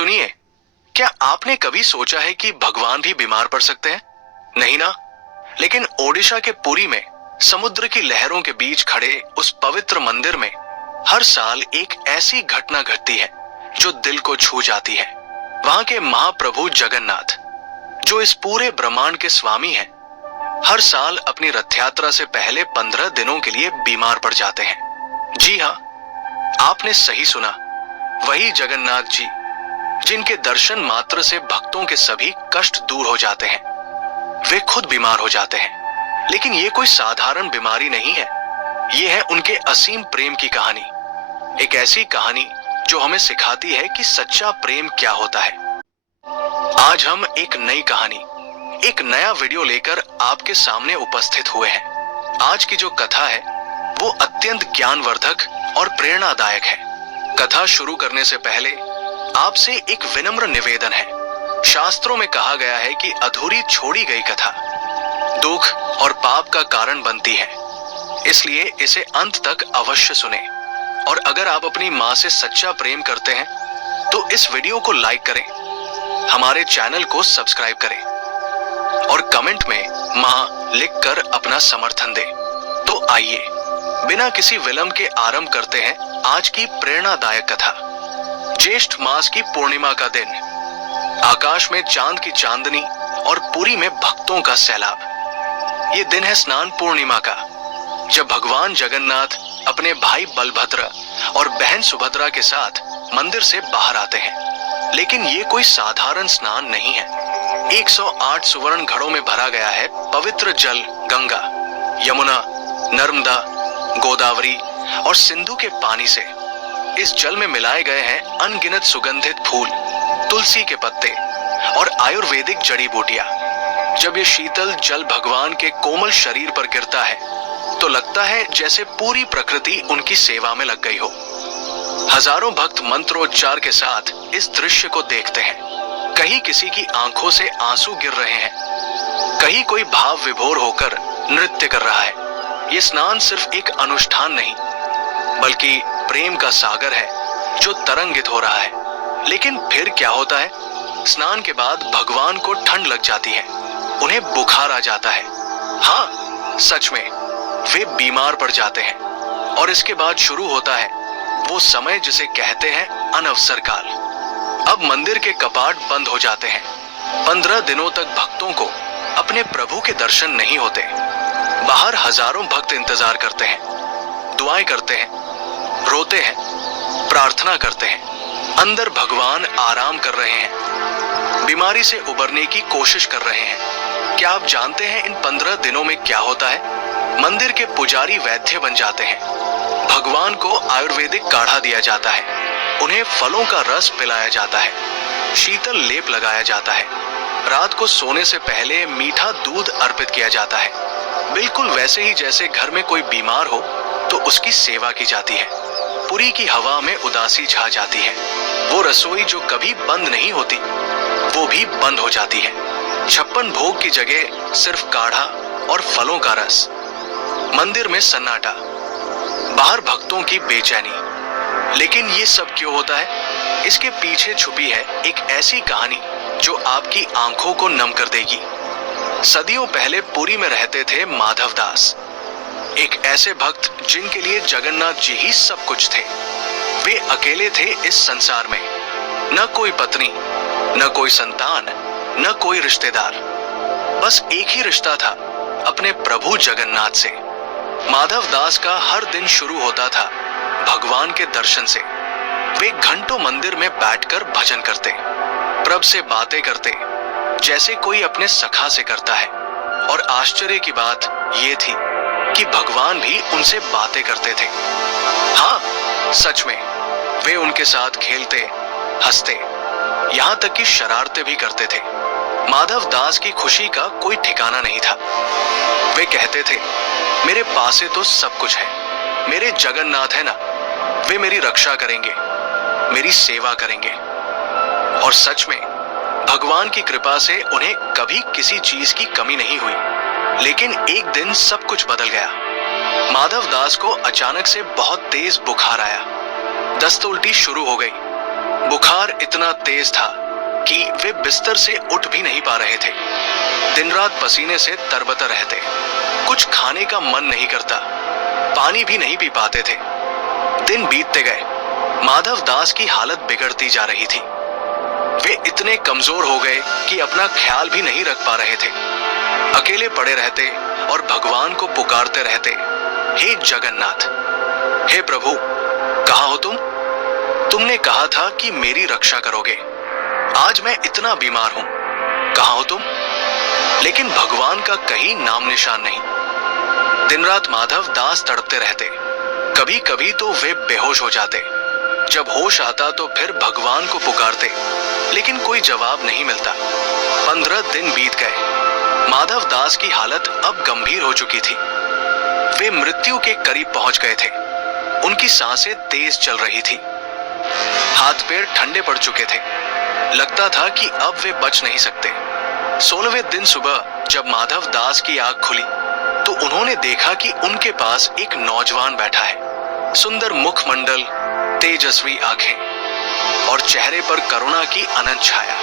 सुनिए, क्या आपने कभी सोचा है कि भगवान भी बीमार पड़ सकते हैं? नहीं ना? लेकिन ओडिशा के पुरी में समुद्र की लहरों के बीच खड़े उस पवित्र मंदिर में हर साल एक ऐसी घटना घटती है जो दिल को छू जाती है। वहां के महाप्रभु जगन्नाथ, जो इस पूरे ब्रह्मांड के स्वामी हैं, हर साल अपनी रथ यात्रा से पहले 15 दिनों के लिए बीमार पड़ जाते हैं। जी हाँ, आपने सही सुना, वही जगन्नाथ जी जिनके दर्शन मात्र से भक्तों के सभी कष्ट दूर हो जाते हैं, वे खुद बीमार हो जाते हैं। लेकिन ये कोई साधारण बीमारी नहीं है, ये है उनके असीम प्रेम की कहानी। एक ऐसी कहानी जो हमें सिखाती है कि सच्चा प्रेम क्या होता है। आज हम एक नई कहानी, एक नया वीडियो लेकर आपके सामने उपस्थित हुए हैं। आज की जो कथा है वो अत्यंत ज्ञानवर्धक और प्रेरणादायक है। कथा शुरू करने से पहले आपसे एक विनम्र निवेदन है। शास्त्रों में कहा गया है कि अधूरी छोड़ी गई कथा दुख और पाप का कारण बनती है, इसलिए इसे अंत तक अवश्य सुने। और अगर आप अपनी माँ से सच्चा प्रेम करते हैं तो इस वीडियो को लाइक करें, हमारे चैनल को सब्सक्राइब करें और कमेंट में माँ लिखकर अपना समर्थन दें। तो आइए बिना किसी विलंब के आरंभ करते हैं आज की प्रेरणादायक कथा। ज्येष्ठ मास की पूर्णिमा का दिन, आकाश में चांद की चांदनी और पुरी में भक्तों का सैलाब। ये दिन है स्नान पूर्णिमा का, जब भगवान जगन्नाथ अपने भाई बलभद्र और बहन सुभद्रा के साथ मंदिर से बाहर आते हैं। लेकिन ये कोई साधारण स्नान नहीं है। 108 सुवर्ण घड़ों में भरा गया है पवित्र जल गंगा, यमुना, नर्मदा, गोदावरी और सिंधु के पानी से। इस जल में मिलाए गए हैं अनगिनत सुगंधित फूल, तुलसी के पत्ते और आयुर्वेदिक जड़ी बूटियां। जब ये शीतल जल भगवान के कोमल शरीर पर गिरता है तो लगता है जैसे पूरी प्रकृति उनकी सेवा में लग गई हो। हजारों भक्त मंत्रोच्चार के साथ इस दृश्य को देखते हैं। कहीं किसी की आंखों से आंसू गिर रहे हैं, कहीं कोई भाव विभोर होकर नृत्य कर रहा है। ये स्नान सिर्फ एक अनुष्ठान नहीं, बल्कि प्रेम का सागर है जो तरंगित हो रहा है। लेकिन फिर क्या होता है? स्नान के बाद भगवान को ठंड लग जाती है, उन्हें बुखार आ जाता है। हाँ, सच में वे बीमार पड़ जाते हैं। और इसके बाद शुरू होता है वो समय जिसे कहते हैं अनवसर काल। अब मंदिर के कपाट बंद हो जाते हैं। 15 दिनों तक भक्तों को अपने प्रभु के दर्शन नहीं होते। बाहर हजारों भक्त इंतजार करते हैं, दुआएं करते हैं, रोते हैं, प्रार्थना करते हैं। अंदर भगवान आराम कर रहे हैं, बीमारी से उबरने की कोशिश कर रहे हैं। क्या आप जानते हैं इन 15 दिनों में क्या होता है? मंदिर के पुजारी वैद्य बन जाते हैं, भगवान को आयुर्वेदिक काढ़ा दिया जाता है, उन्हें फलों का रस पिलाया जाता है, शीतल लेप लगाया जाता है, रात को सोने से पहले मीठा दूध अर्पित किया जाता है। बिल्कुल वैसे ही जैसे घर में कोई बीमार हो तो उसकी सेवा की जाती है। पुरी की हवा में उदासी छा जाती है। वो रसोई जो कभी बंद नहीं होती, वो भी बंद हो जाती है। 56 भोग की जगह सिर्फ काढ़ा और फलों का रस। मंदिर में सन्नाटा, बाहर भक्तों की बेचैनी। लेकिन ये सब क्यों होता है? इसके पीछे छुपी है एक ऐसी कहानी जो आपकी आंखों को नम कर देगी। सदियों पहले पुरी में रहते थे माधव दास, एक ऐसे भक्त जिनके लिए जगन्नाथ जी ही सब कुछ थे। वे अकेले थे इस संसार में, न कोई पत्नी, न कोई संतान, न कोई रिश्तेदार। बस एक ही रिश्ता था, अपने प्रभु जगन्नाथ से। माधव दास का हर दिन शुरू होता था भगवान के दर्शन से। वे घंटों मंदिर में बैठकर भजन करते, प्रभु से बातें करते, जैसे कोई अपने सखा से करता है। और आश्चर्य की बात ये थी कि भगवान भी उनसे बातें करते थे। हाँ, सच में वे उनके साथ खेलते, हंसते, यहाँ तक कि शरारतें भी करते थे। माधव दास की खुशी का कोई ठिकाना नहीं था। वे कहते थे, मेरे पास तो सब कुछ है, मेरे जगन्नाथ है ना, वे मेरी रक्षा करेंगे, मेरी सेवा करेंगे। और सच में भगवान की कृपा से उन्हें कभी किसी चीज की कमी नहीं हुई। लेकिन एक दिन सब कुछ बदल गया। माधव दास को अचानक से बहुत तेज बुखार आया, दस्त उल्टी शुरू हो गई, बुखार इतना तेज था कि वे बिस्तर से उठ भी नहीं पा रहे थे। दिन रात पसीने से तरबतर रहते, कुछ खाने का मन नहीं करता, पानी भी नहीं पी पाते थे। दिन बीतते गए, माधव दास की हालत बिगड़ती जा रही थी। वे इतने कमजोर हो गए कि अपना ख्याल भी नहीं रख पा रहे थे। अकेले पड़े रहते और भगवान को पुकारते रहते, हे जगन्नाथ, हे प्रभु, कहाँ हो तुम? तुमने कहा था कि मेरी रक्षा करोगे। आज मैं इतना बीमार हूं, कहाँ हो तुम? लेकिन भगवान का कहीं नाम निशान नहीं। दिन रात माधव दास तड़पते रहते, कभी कभी तो वे बेहोश हो जाते। जब होश आता तो फिर भगवान को पुकारते, लेकिन कोई जवाब नहीं मिलता। 15 दिन बीत गए। माधव दास की हालत अब गंभीर हो चुकी थी। वे मृत्यु के करीब पहुंच गए थे। उनकी सांसें तेज चल रही थी, हाथ पैर ठंडे पड़ चुके थे। लगता था कि अब वे बच नहीं सकते। 16वें दिन सुबह जब माधव दास की आंख खुली तो उन्होंने देखा कि उनके पास एक नौजवान बैठा है। सुंदर मुखमंडल, तेजस्वी आंखें और चेहरे पर करुणा की अनंत छाया।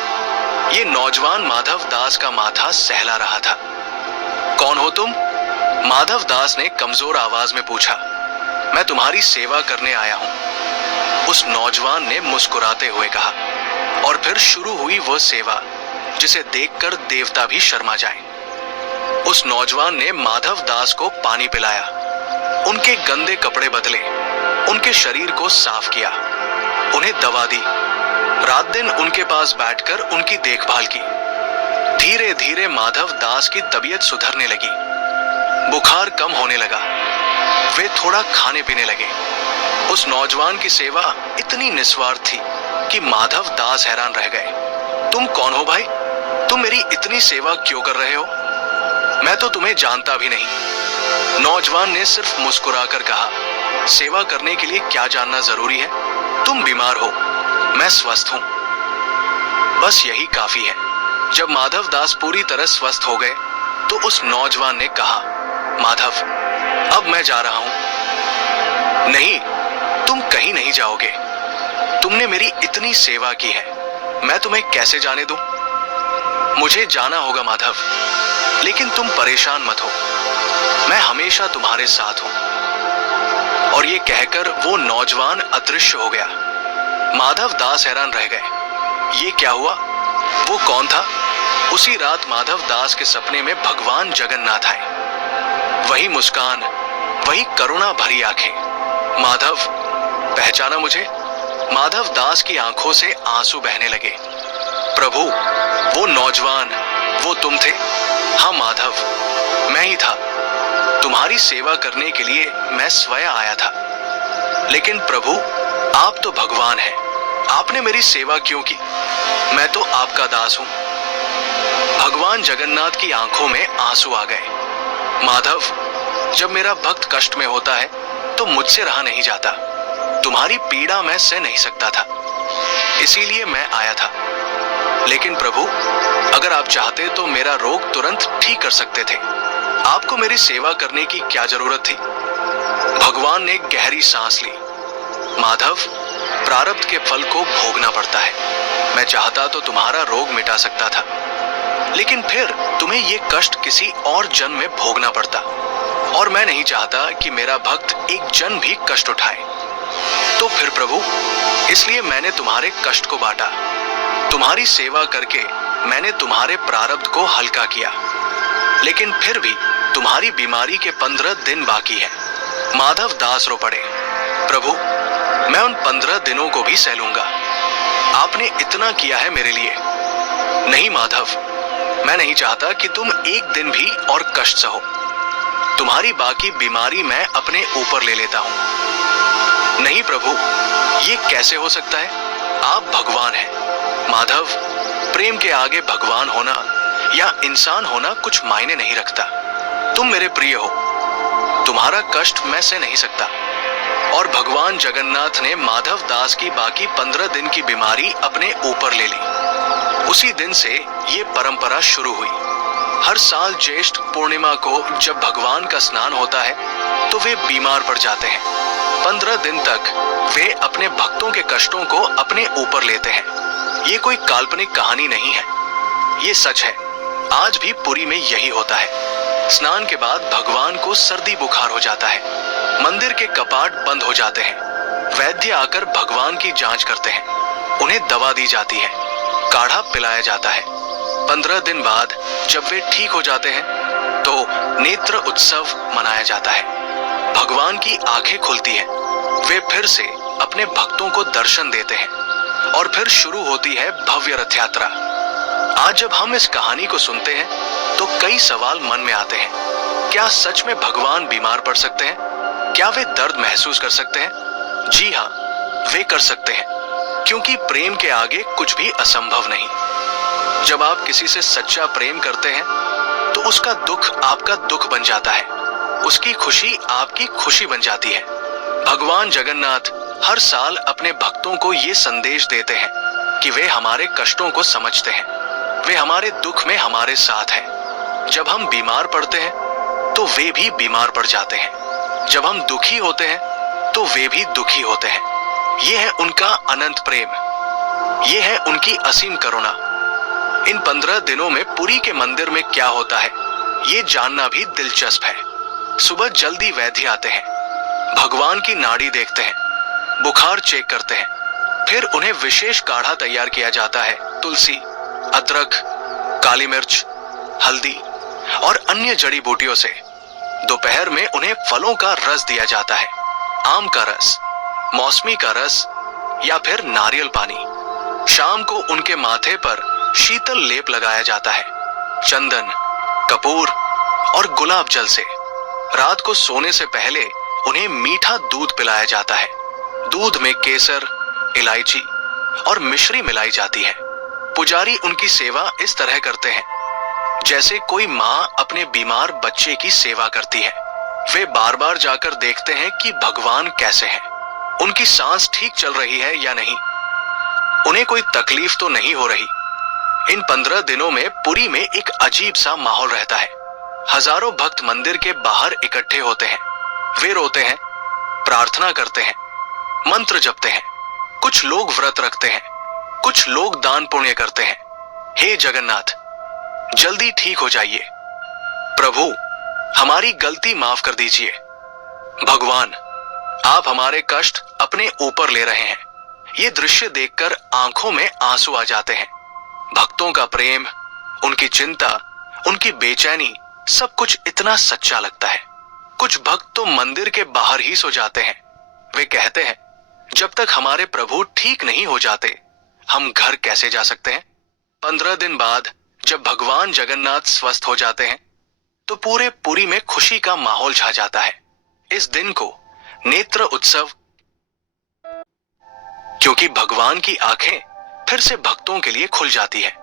ये नौजवान माधव दास का माथा सहला रहा था। कौन हो तुम? माधव दास ने कमजोर आवाज में पूछा। मैं तुम्हारी सेवा करने आया हूं, उस नौजवान ने मुस्कुराते हुए कहा। और फिर शुरू हुई वो सेवा जिसे देखकर देवता भी शर्मा जाएं। उस नौजवान ने माधव दास को पानी पिलाया, उनके गंदे कपड़े बदले, उनके शरीर को साफ किया, उन्हें दवा दी। रात दिन उनके पास बैठकर उनकी देखभाल की। धीरे धीरे माधव दास की तबीयत सुधरने लगी, बुखार कम होने लगा, वे थोड़ा खाने पीने लगे। उस नौजवान की सेवा इतनी निस्वार्थ थी कि माधव दास हैरान रह गए। तुम कौन हो भाई? तुम मेरी इतनी सेवा क्यों कर रहे हो? मैं तो तुम्हें जानता भी नहीं। नौजवान ने सिर्फ मुस्कुराकर कहा, सेवा करने के लिए क्या जानना जरूरी है? तुम बीमार हो, मैं स्वस्थ हूं, बस यही काफी है। जब माधव दास पूरी तरह स्वस्थ हो गए तो उस नौजवान ने कहा, माधव, अब मैं जा रहा हूं। नहीं, तुम कहीं नहीं जाओगे। तुमने मेरी इतनी सेवा की है, मैं तुम्हें कैसे जाने दूं? मुझे जाना होगा माधव, लेकिन तुम परेशान मत हो, मैं हमेशा तुम्हारे साथ हूं। और ये कहकर वो नौजवान अदृश्य हो गया। माधव दास हैरान रह गए। ये क्या हुआ? वो कौन था? उसी रात माधव दास के सपने में भगवान जगन्नाथ आए। वही मुस्कान, वही करुणा भरी आंखें। माधव, पहचाना मुझे? माधव दास की आंखों से आंसू बहने लगे। प्रभु, वो नौजवान, वो तुम थे? हाँ माधव, मैं ही था। तुम्हारी सेवा करने के लिए मैं स्वयं आया था। लेकिन प्रभु, आप तो भगवान हैं, आपने मेरी सेवा क्यों की? मैं तो आपका दास हूं। भगवान जगन्नाथ की आंखों में आंसू आ गए। माधव, जब मेरा भक्त कष्ट में होता है तो मुझसे रहा नहीं जाता। तुम्हारी पीड़ा मैं सह नहीं सकता था, इसीलिए मैं आया था। लेकिन प्रभु, अगर आप चाहते तो मेरा रोग तुरंत ठीक कर सकते थे। आपको मेरी सेवा करने की क्या जरूरत थी? भगवान ने गहरी सांस ली। माधव, प्रारब्ध के फल को भोगना पड़ता है। मैं चाहता तो तुम्हारा रोग मिटा सकता था, लेकिन फिर तुम्हें ये कष्ट किसी और जन्म में भोगना पड़ता, और मैं नहीं चाहता कि मेरा भक्त एक जन्म भी कष्ट उठाए। तो फिर प्रभु, इसलिए मैंने तुम्हारे कष्ट को बांटा। तुम्हारी सेवा करके मैंने तुम्हारे प्रारब्ध को हल्का किया, लेकिन फिर भी तुम्हारी बीमारी के 15 दिन बाकी है। माधव दास रो पड़े। प्रभु, मैं उन 15 दिनों को भी सह लूंगा। आपने इतना किया है मेरे लिए। नहीं माधव, मैं नहीं चाहता कि तुम एक दिन भी और कष्ट सहो। तुम्हारी बाकी बीमारी मैं अपने ऊपर ले लेता हूं। नहीं प्रभु, ये कैसे हो सकता है? आप भगवान हैं। माधव, प्रेम के आगे भगवान होना या इंसान होना कुछ मायने नहीं रखता। तुम मेरे प्रिय हो, तुम्हारा कष्ट मैं सह नहीं सकता। और भगवान जगन्नाथ ने माधव दास की बाकी 15 दिन की बीमारी अपने ऊपर ले ली। उसी दिन से ये परंपरा शुरू हुई। हर साल ज्येष्ठ पूर्णिमा को जब भगवान का स्नान होता है तो वे बीमार पड़ जाते हैं। 15 दिन तक वे अपने भक्तों के कष्टों को अपने ऊपर लेते हैं। ये कोई काल्पनिक कहानी नहीं है, ये सच है। आज भी पुरी में यही होता है। स्नान के बाद भगवान को सर्दी बुखार हो जाता है, मंदिर के कपाट बंद हो जाते हैं, वैद्य आकर भगवान की जांच करते हैं, उन्हें दवा दी जाती है, काढ़ा पिलाया जाता है। 15 दिन बाद जब वे ठीक हो जाते हैं तो नेत्र उत्सव मनाया जाता है। भगवान की आंखें खुलती हैं, वे फिर से अपने भक्तों को दर्शन देते हैं और फिर शुरू होती है भव्य रथ यात्रा। आज जब हम इस कहानी को सुनते हैं तो कई सवाल मन में आते हैं। क्या सच में भगवान बीमार पड़ सकते हैं? क्या वे दर्द महसूस कर सकते हैं? जी हाँ, वे कर सकते हैं, क्योंकि प्रेम के आगे कुछ भी असंभव नहीं। जब आप किसी से सच्चा प्रेम करते हैं तो उसका दुख आपका दुख बन जाता है, उसकी खुशी आपकी खुशी बन जाती है। भगवान जगन्नाथ हर साल अपने भक्तों को ये संदेश देते हैं कि वे हमारे कष्टों को समझते हैं, वे हमारे दुख में हमारे साथ हैं। जब हम बीमार पड़ते हैं तो वे भी बीमार पड़ जाते हैं, जब हम दुखी होते हैं तो वे भी दुखी होते हैं। ये है उनका अनंत प्रेम, ये है उनकी असीम करुणा। इन 15 दिनों में पुरी के मंदिर में क्या होता है, ये जानना भी दिलचस्प है। सुबह जल्दी वैद्य आते हैं, भगवान की नाड़ी देखते हैं, बुखार चेक करते हैं, फिर उन्हें विशेष काढ़ा तैयार किया जाता है तुलसी, अदरक, काली मिर्च, हल्दी और अन्य जड़ी बूटियों से। दोपहर में उन्हें फलों का रस दिया जाता है, आम का रस, मौसमी का रस या फिर नारियल पानी। शाम को उनके माथे पर शीतल लेप लगाया जाता है, चंदन, कपूर और गुलाब जल से। रात को सोने से पहले उन्हें मीठा दूध पिलाया जाता है। दूध में केसर, इलायची और मिश्री मिलाई जाती है। पुजारी उनकी सेवा इस तरह करते हैं जैसे कोई माँ अपने बीमार बच्चे की सेवा करती है। वे बार बार जाकर देखते हैं कि भगवान कैसे हैं, उनकी सांस ठीक चल रही है या नहीं, उन्हें कोई तकलीफ तो नहीं हो रही। इन 15 दिनों में पुरी में एक अजीब सा माहौल रहता है। हजारों भक्त मंदिर के बाहर इकट्ठे होते हैं, वे रोते हैं, प्रार्थना करते हैं, मंत्र जपते हैं। कुछ लोग व्रत रखते हैं, कुछ लोग दान पुण्य करते हैं। हे जगन्नाथ, जल्दी ठीक हो जाइए। प्रभु, हमारी गलती माफ कर दीजिए। भगवान, आप हमारे कष्ट अपने ऊपर ले रहे हैं। ये दृश्य देखकर आंखों में आंसू आ जाते हैं। भक्तों का प्रेम, उनकी चिंता, उनकी बेचैनी, सब कुछ इतना सच्चा लगता है। कुछ भक्त तो मंदिर के बाहर ही सो जाते हैं। वे कहते हैं, जब तक हमारे प्रभु ठीक नहीं हो जाते हम घर कैसे जा सकते हैं। 15 दिन बाद जब भगवान जगन्नाथ स्वस्थ हो जाते हैं तो पूरे पुरी में खुशी का माहौल छा जाता है। इस दिन को नेत्र उत्सव, क्योंकि भगवान की आंखें फिर से भक्तों के लिए खुल जाती है।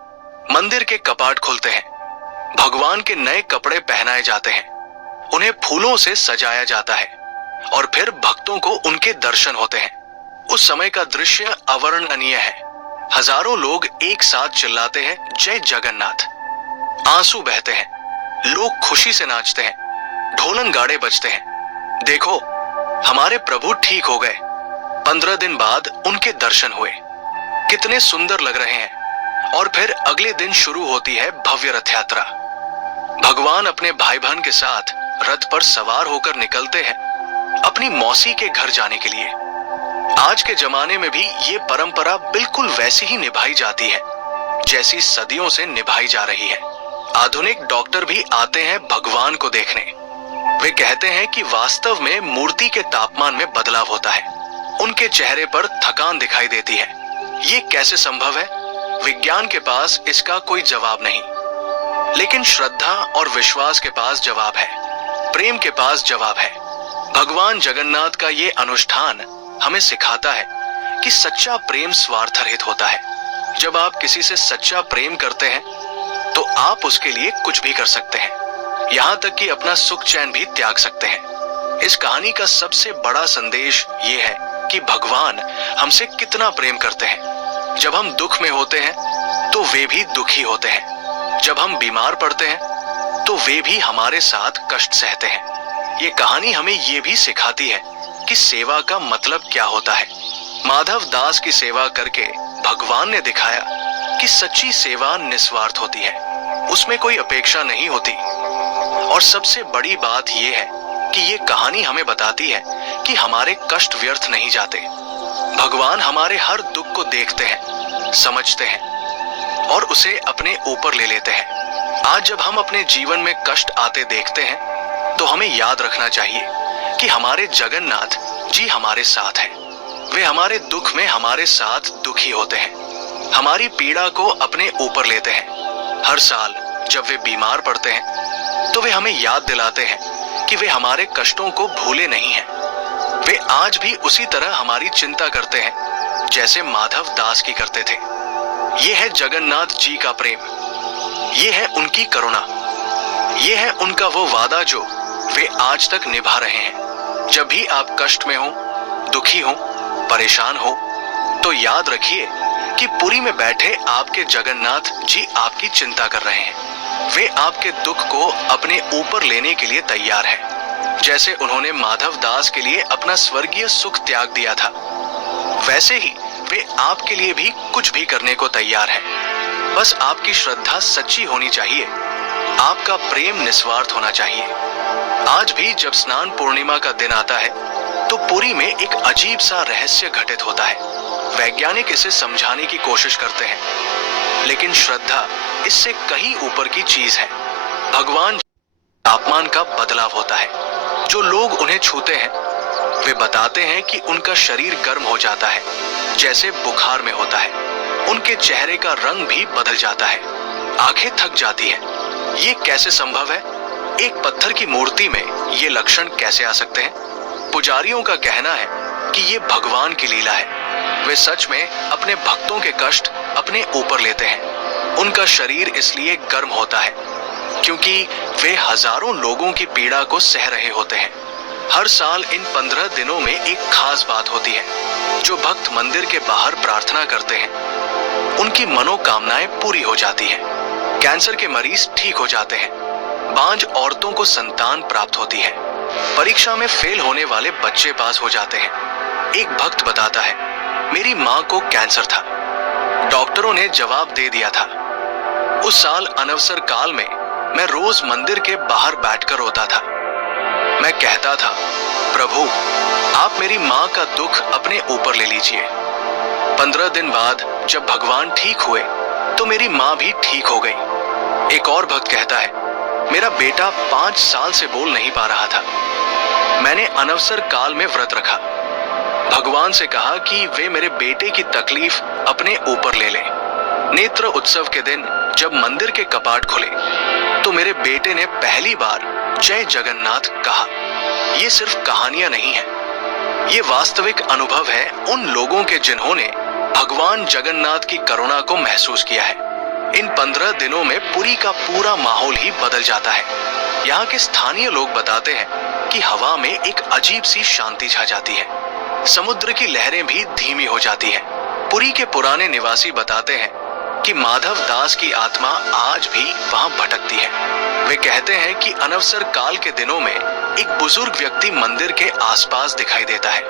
मंदिर के कपाट खुलते हैं, भगवान के नए कपड़े पहनाए जाते हैं, उन्हें फूलों से सजाया जाता है और फिर भक्तों को उनके दर्शन होते हैं। उस समय का दृश्य अवर्णनीय है। हजारों लोग एक साथ चिल्लाते हैं, जय जगन्नाथ। आंसू बहते हैं, लोग खुशी से नाचते हैं, ढोलन गाड़े बजते हैं। देखो, हमारे प्रभु ठीक हो गए। 15 दिन बाद उनके दर्शन हुए, कितने सुंदर लग रहे हैं। और फिर अगले दिन शुरू होती है भव्य रथ यात्रा। भगवान अपने भाई बहन के साथ रथ पर सवार होकर निकलते हैं अपनी मौसी के घर जाने के लिए। आज के जमाने में भी ये परंपरा बिल्कुल वैसी ही निभाई जाती है जैसी सदियों से निभाई जा रही है। आधुनिक डॉक्टर भी आते हैं भगवान को देखने। वे कहते हैं कि वास्तव में मूर्ति के तापमान में बदलाव होता है, उनके चेहरे पर थकान दिखाई देती है। ये कैसे संभव है? विज्ञान के पास इसका कोई जवाब नहीं, लेकिन श्रद्धा और विश्वास के पास जवाब है, प्रेम के पास जवाब है। भगवान जगन्नाथ का ये अनुष्ठान हमें सिखाता है कि सच्चा प्रेम स्वार्थरहित होता है। जब आप किसी से सच्चा प्रेम करते हैं तो आप उसके लिए कुछ भी कर सकते हैं, यहाँ तक कि अपना सुख चैन भी त्याग सकते हैं। इस कहानी का सबसे बड़ा संदेश ये है कि भगवान हमसे कितना प्रेम करते हैं। जब हम दुख में होते हैं तो वे भी दुखी होते हैं, जब हम बीमार पड़ते हैं तो वे भी हमारे साथ कष्ट सहते हैं। ये कहानी हमें ये भी सिखाती है कि सेवा का मतलब क्या होता है। माधव दास की सेवा करके भगवान ने दिखाया कि सच्ची सेवा निस्वार्थ होती है, उसमें कोई अपेक्षा नहीं होती। और सबसे बड़ी बात यह है कि ये कहानी हमें बताती है कि हमारे कष्ट व्यर्थ नहीं जाते। भगवान हमारे हर दुख को देखते हैं, समझते हैं और उसे अपने ऊपर ले लेते हैं। आज जब हम अपने जीवन में कष्ट आते देखते हैं तो हमें याद रखना चाहिए कि हमारे जगन्नाथ जी हमारे साथ हैं। वे हमारे दुख में हमारे साथ दुखी होते हैं, हमारी पीड़ा को अपने ऊपर लेते हैं। हर साल जब वे बीमार पड़ते हैं तो वे हमें याद दिलाते हैं कि वे हमारे कष्टों को भूले नहीं हैं। वे आज भी उसी तरह हमारी चिंता करते हैं जैसे माधव दास की करते थे। ये है जगन्नाथ जी का प्रेम, ये है उनकी करुणा, ये है उनका वो वादा जो वे आज तक निभा रहे हैं। जब भी आप कष्ट में हो, दुखी हो, परेशान हो, तो याद रखिए कि पुरी में बैठे आपके जगन्नाथ जी आपकी चिंता कर रहे हैं। वे आपके दुख को अपने ऊपर लेने के लिए तैयार हैं। जैसे उन्होंने माधव दास के लिए अपना स्वर्गीय सुख त्याग दिया था, वैसे ही वे आपके लिए भी कुछ भी करने को तैयार हैं। बस आपकी श्रद्धा सच्ची होनी चाहिए, आपका प्रेम निस्वार्थ होना चाहिए। आज भी जब स्नान पूर्णिमा का दिन आता है तो पुरी में एक अजीब सा रहस्य घटित होता है। वैज्ञानिक इसे समझाने की कोशिश करते हैं, लेकिन श्रद्धा इससे कहीं ऊपर की चीज है। भगवान तापमान का बदलाव होता है। जो लोग उन्हें छूते हैं वे बताते हैं कि उनका शरीर गर्म हो जाता है, जैसे बुखार में होता है। उनके चेहरे का रंग भी बदल जाता है, आंखें थक जाती हैं। ये कैसे संभव है? एक पत्थर की मूर्ति में ये लक्षण कैसे आ सकते हैं? पुजारियों का कहना है कि ये भगवान की लीला है। वे सच में अपने भक्तों के कष्ट अपने ऊपर लेते हैं। उनका शरीर इसलिए गर्म होता है क्योंकि वे हजारों लोगों की पीड़ा को सह रहे होते हैं। हर साल इन 15 दिनों में एक खास बात होती है। जो भक्त मंदिर के बाहर प्रार्थना करते हैं उनकी मनोकामनाएं पूरी हो जाती हैं। कैंसर के मरीज ठीक हो जाते हैं, बांझ औरतों को संतान प्राप्त होती है, परीक्षा में फेल होने वाले बच्चे पास हो जाते हैं। एक भक्त बताता है, मेरी माँ को कैंसर था, डॉक्टरों ने जवाब दे दिया था। उस साल अनवसर काल में मैं रोज मंदिर के बाहर बैठकर रोता था। मैं कहता था, प्रभु आप मेरी माँ का दुख अपने ऊपर ले लीजिए। 15 दिन बाद जब भगवान ठीक हुए तो मेरी माँ भी ठीक हो गई। एक और भक्त कहता है, मेरा बेटा 5 साल से बोल नहीं पा रहा था। मैंने अनवसर काल में व्रत रखा, भगवान से कहा कि वे मेरे बेटे की तकलीफ अपने ऊपर ले लें। नेत्र उत्सव के दिन जब मंदिर के कपाट खुले तो मेरे बेटे ने पहली बार जय जगन्नाथ कहा। ये सिर्फ कहानियां नहीं है, ये वास्तविक अनुभव है उन लोगों के जिन्होंने भगवान जगन्नाथ की करुणा को महसूस किया है। इन 15 दिनों में पुरी का पूरा माहौल ही बदल जाता है। यहाँ के स्थानीय लोग बताते हैं कि हवा में एक अजीब सी शांति छा जाती है, समुद्र की लहरें भी धीमी हो जाती हैं। पुरी के पुराने निवासी बताते हैं कि माधव दास की आत्मा आज भी वहां भटकती है। वे कहते हैं कि अनवसर काल के दिनों में एक बुजुर्ग व्यक्ति मंदिर के आसपास दिखाई देता है।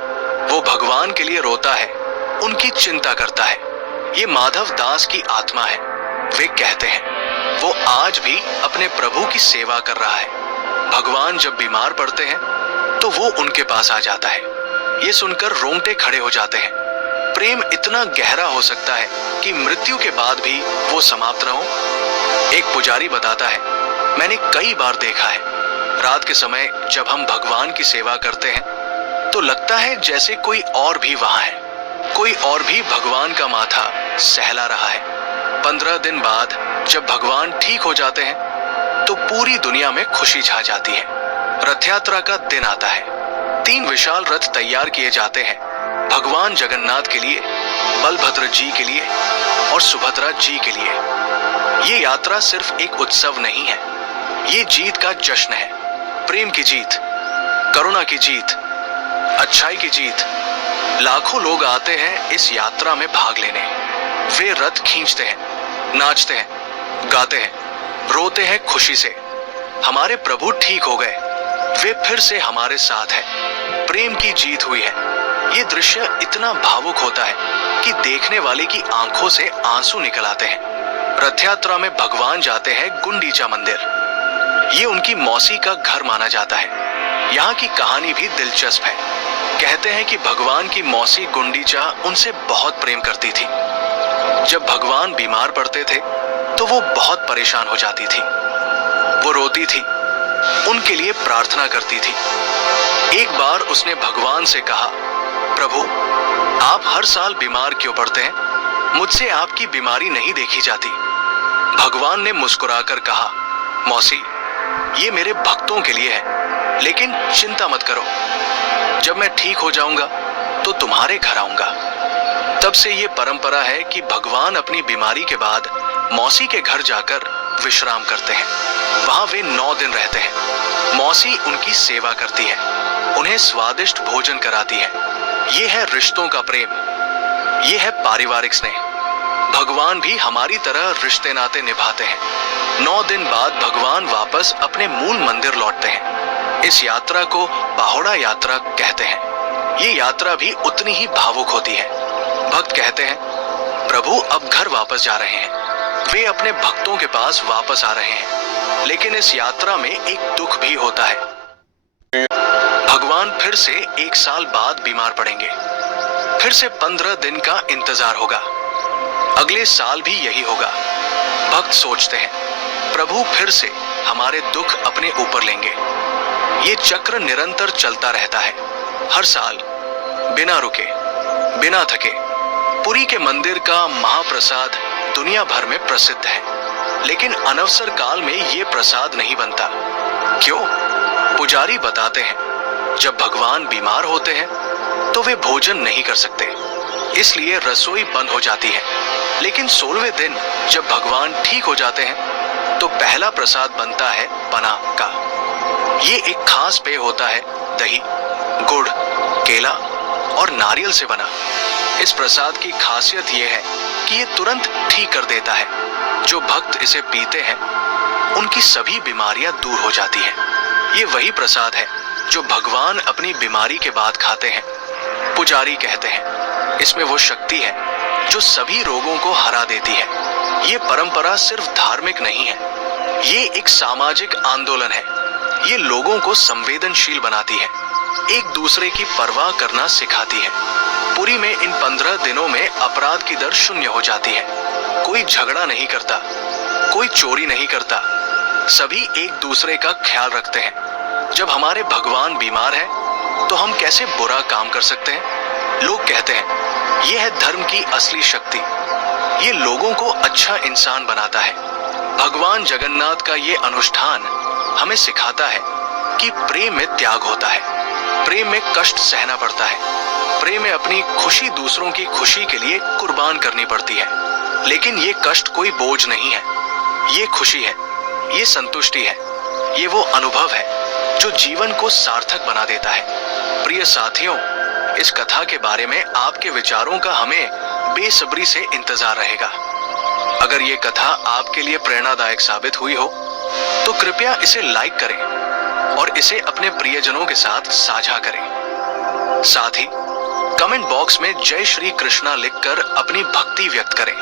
वो भगवान के लिए रोता है, उनकी चिंता करता है। ये माधव दास की आत्मा है। वे कहते हैं वो आज भी अपने प्रभु की सेवा कर रहा है। भगवान जब बीमार पड़ते हैं तो वो उनके पास आ जाता है। ये सुनकर रोंगटे खड़े हो जाते हैं। प्रेम इतना गहरा हो सकता है कि मृत्यु के बाद भी वो समाप्त न हो। एक पुजारी बताता है, मैंने कई बार देखा है, रात के समय जब हम भगवान की सेवा करते हैं तो लगता है जैसे कोई और भी वहां है, कोई और भी भगवान का माथा सहला रहा है। 15 दिन बाद जब भगवान ठीक हो जाते हैं तो पूरी दुनिया में खुशी छा जाती है। रथ यात्रा का दिन आता है। 3 विशाल रथ तैयार किए जाते हैं, भगवान जगन्नाथ के लिए, बलभद्र जी के लिए और सुभद्रा जी के लिए। ये यात्रा सिर्फ एक उत्सव नहीं है, ये जीत का जश्न है। प्रेम की जीत, करुणा की जीत, अच्छाई की जीत। लाखों लोग आते हैं इस यात्रा में भाग लेने। वे रथ खींचते हैं, नाचते हैं, गाते हैं, रोते हैं खुशी से। हमारे प्रभु ठीक हो गए, वे फिर से हमारे साथ हैं। प्रेम की जीत हुई है। ये दृश्य इतना भावुक होता है कि देखने वाले की आंखों से आंसू निकल आते हैं। रथ यात्रा में भगवान जाते हैं गुंडीचा मंदिर। ये उनकी मौसी का घर माना जाता है। यहाँ की कहानी भी दिलचस्प है। कहते हैं कि भगवान की मौसी गुंडीचा उनसे बहुत प्रेम करती थी। जब भगवान बीमार पड़ते थे तो वो बहुत परेशान हो जाती थी। वो रोती थी, उनके लिए प्रार्थना करती थी। एक बार उसने भगवान से कहा, प्रभु, आप हर साल बीमार क्यों पड़ते हैं? मुझसे आपकी बीमारी नहीं देखी जाती। भगवान ने मुस्कुराकर कहा, मौसी, ये मेरे भक्तों के लिए है, लेकिन चिंता मत करो। जब मैं ठीक हो जाऊंगा तो तुम्हारे घर आऊंगा। तब से ये परंपरा है कि भगवान अपनी बीमारी के बाद मौसी के घर जाकर विश्राम करते हैं। वहां वे 9 दिन रहते हैं। मौसी उनकी सेवा करती है, उन्हें स्वादिष्ट भोजन कराती है। ये है रिश्तों का प्रेम, ये है पारिवारिक स्नेह। भगवान भी हमारी तरह रिश्ते नाते निभाते हैं। 9 दिन बाद भगवान वापस अपने मूल मंदिर लौटते हैं। इस यात्रा को बाहोड़ा यात्रा कहते हैं। ये यात्रा भी उतनी ही भावुक होती है। भक्त कहते हैं, प्रभु अब घर वापस जा रहे हैं। वे अपने भक्तों के पास वापस आ रहे हैं। लेकिन इस यात्रा में एक दुख भी होता है। भगवान फिर से 1 साल बाद बीमार पड़ेंगे। फिर से 15 दिन का इंतजार होगा। अगले साल भी यही होगा। भक्त सोचते हैं, प्रभु फिर से हमारे दुख अपने ऊपर लेंगे। ये चक्र निरंतर चलता रहता है। हर साल बिना रुके, बिना थके। पुरी के मंदिर का महाप्रसाद दुनिया भर में प्रसिद्ध है, लेकिन अनवसर काल में ये प्रसाद नहीं बनता। क्यों? पुजारी बताते हैं, जब भगवान बीमार होते हैं तो वे भोजन नहीं कर सकते, इसलिए रसोई बंद हो जाती है। लेकिन 16वें दिन जब भगवान ठीक हो जाते हैं तो पहला प्रसाद बनता है पना का। ये एक खास पेय होता है, दही, गुड़, केला और नारियल से बना। इस प्रसाद की खासियत यह है कि ये तुरंत ठीक कर देता है। जो भक्त इसे पीते हैं उनकी सभी बीमारियां दूर हो जाती हैं। ये वही प्रसाद है जो भगवान अपनी बीमारी के बाद खाते हैं। पुजारी कहते हैं, इसमें वो शक्ति है जो सभी रोगों को हरा देती है। ये परंपरा सिर्फ धार्मिक नहीं है, ये एक सामाजिक आंदोलन है। ये लोगों को संवेदनशील बनाती है, एक दूसरे की परवाह करना सिखाती है। पुरी में इन 15 दिनों में अपराध की दर 0 हो जाती है। कोई झगड़ा नहीं करता, कोई चोरी नहीं करता, सभी एक दूसरे का ख्याल रखते हैं। जब हमारे भगवान बीमार हैं, तो हम कैसे बुरा काम कर सकते हैं? लोग कहते हैं, यह है धर्म की असली शक्ति। ये लोगों को अच्छा इंसान बनाता है। भगवान जगन्नाथ का ये अनुष्ठान हमें सिखाता है कि प्रेम में त्याग होता है, प्रेम में कष्ट सहना पड़ता है, प्रेम में अपनी खुशी दूसरों की खुशी के लिए कुर्बान करनी पड़ती है। लेकिन ये कष्ट कोई बोझ नहीं है, ये खुशी है, ये संतुष्टि है, ये वो अनुभव है जो जीवन को सार्थक बना देता है। प्रिय साथियों, इस कथा के बारे में आपके विचारों का हमें बेसब्री से इंतजार रहेगा। अगर ये कथा आपके लिए प्रेरणादायक साबित हुई हो तो कृपया इसे लाइक करें और इसे अपने प्रियजनों के साथ साझा करें। साथ ही कमेंट बॉक्स में जय श्री कृष्णा लिखकर अपनी भक्ति व्यक्त करें।